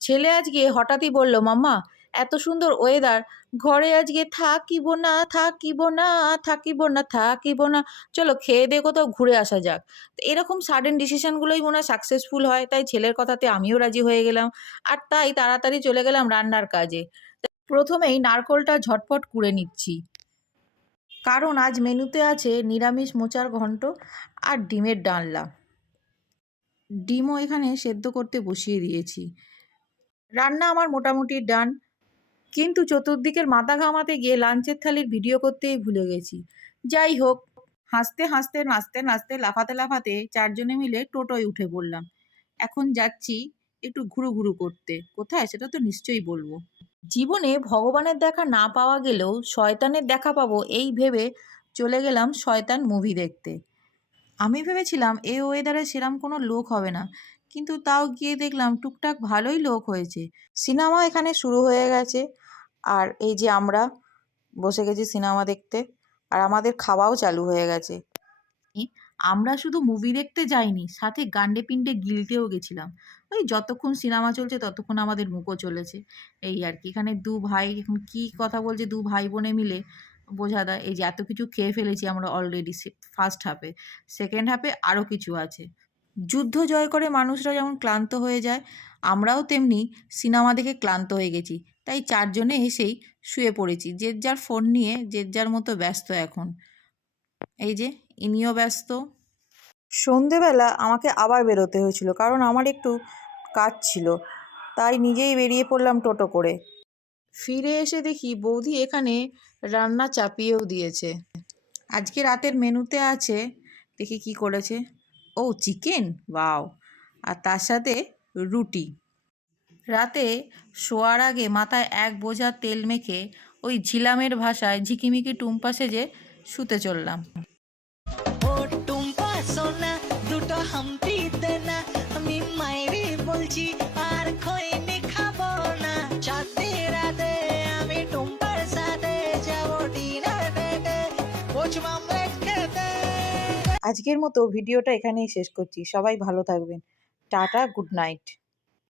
ছেলে আজকে হঠাৎই বলল, মাম্মা এত সুন্দর ওয়েদার, ঘরে আজকে থাকিব না থাকিব না থাকিব না থাকিব না, চলো খেয়ে দিয়ে কোথাও ঘুরে আসা যাক। তো এরকম সাডেন ডিসিশনগুলোই মনে হয় সাকসেসফুল হয়, তাই ছেলের কথাতে আমিও রাজি হয়ে গেলাম। আর তাই তাড়াতাড়ি চলে গেলাম রান্নার কাজে। প্রথমেই নারকোলটা ঝটপট কুড়ে নিচ্ছি, কারণ আজ মেনুতে আছে নিরামিষ মোচার ঘন্ট আর ডিমের ডালনা। ডিমও এখানে সেদ্ধ করতে বসিয়ে দিয়েছি। রান্না আমার মোটামুটি ডান, কিন্তু চতুর্দিকের মাথা ঘামাতে গিয়ে লাঞ্চের থালির ভিডিও করতেই ভুলে গেছি। যাই হোক, হাসতে হাসতে নাচতে নাচতে লাফাতে লাফাতে চারজনে মিলে টোটোয় উঠে পড়লাম। এখন যাচ্ছি একটু ঘুরু ঘুরু করতে। কোথায় সেটা তো নিশ্চয়ই বলবো। জীবনে ভগবানের দেখা না পাওয়া গেলেও শয়তানের দেখা পাবো এই ভেবে চলে গেলাম শয়তান মুভি দেখতে। আমি ভেবেছিলাম এই ওয়েদারে সেরম কোনো লোক হবে না, কিন্তু তাও গিয়ে দেখলাম টুকটাক ভালোই লোক হয়েছে। সিনেমা এখানে শুরু হয়ে গেছে, আর এই যে আমরা বসে গেছি সিনেমা দেখতে, আর আমাদের খাওয়াও চালু হয়ে গেছে। আমরা শুধু মুভি দেখতে যাইনি, সাথে গান্ডে পিন্ডে গিলতেও গেছিলাম। ওই যতক্ষণ সিনেমা চলছে ততক্ষণ আমাদের মুখও চলেছে, এই আর কি। এখানে দু ভাই এখন কী কথা বলছে, দু ভাই বোনে মিলে বোঝা দেয়। এই যে এত কিছু খেয়ে ফেলেছি আমরা অলরেডি ফার্স্ট হাফে, সেকেন্ড হাফে আরও কিছু আছে। যুদ্ধ জয় করে মানুষরা যেমন ক্লান্ত হয়ে যায়, আমরাও তেমনি সিনেমা দেখে ক্লান্ত হয়ে গেছি। তাই চারজনে এসেই শুয়ে পড়েছি, যে যার ফোন নিয়ে যে যার মতো ব্যস্ত এখন। এই যে ইনিও ব্যস্ত। সন্ধেবেলা আমাকে আবার বেরোতে হয়েছিল, কারণ আমার একটু কাজ ছিল, তাই নিজেই বেরিয়ে পড়লাম টোটো করে। ফিরে এসে দেখি বৌদি এখানে রান্না চাপিয়েও দিয়েছে। আজকে রাতের মেনুতে আছে, দেখি কি করেছে। ও চিকেন, ওয়াও! আর তার সাথে রুটি। রাতে শোয়ার আগে মাথায় এক বোঝা তেল মেখে ওই ঝিলামের ভাষায় ঝিকিমিকি টুম্পা সেজে শুতে চললাম। ও টুম্পা সোনা দুটো হাম্পি দেনা, আমি মাইরি বলছি আর খৈনি খাবো না। চাঁদনি রাতে আমি টুম্পার সাথে যাবো ডিনার ডেটে, পোচ মামলেট খেতে। আজকের মতো ভিডিওটা এখানেই শেষ করছি। সবাই ভালো থাকবেন। Tata, good night.